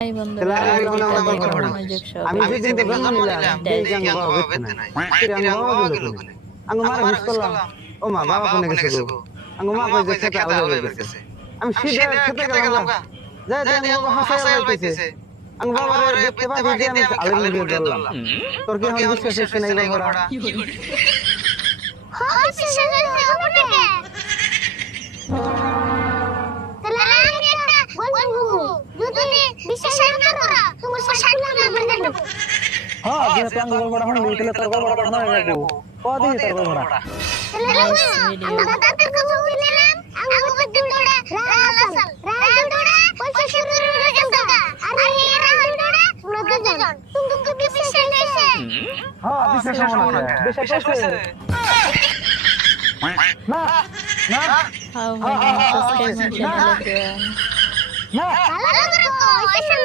high বন্ধুরা, আমি সেদিন তো জন্ম নিলাম এই গান বাবা বেতে নাই কিরে আমি বাবা গেল কোনে আঙ্গ মারা মিস করলাম ও মা বাবা কোনে গেছে গো আঙ্গ মা কই যে খেতে আলাদা হয়ে গেছে আমি সিধা খেতে গেলাম যাই দেন বাবা হাসায় যাইতেছে আঙ্গ বাবার দেখতে পাই যে আমি আলের মুখে ধরলাম তোর কি আমার বিশ্বাস হচ্ছে না এই বাবারা হ্যাঁ বিশ্বাস হচ্ছে ওপরে তাহলে আমি একটা বলবো যদি বিশ্বাস না করো তোমার শাসন না বলবো হ্যাঁ যে প্যাং বড় হন দিলে তোর বড় না লাগবো কদিন তোর বড় আমরা তাদের কথা বললাম আমি বলতে তোরা রাসল রাসলরা পয়সা শুরু হয়ে গেল আর এই রাসলরা নদজন তুমি কি বিশ্বাস হইছে হ্যাঁ বিশ্বাস হওয়া না বিশ্বাস হইছে না না হাউ মেনি সাবস্ক্রাইবার্স চ্যানেল না ভালো করে কইছে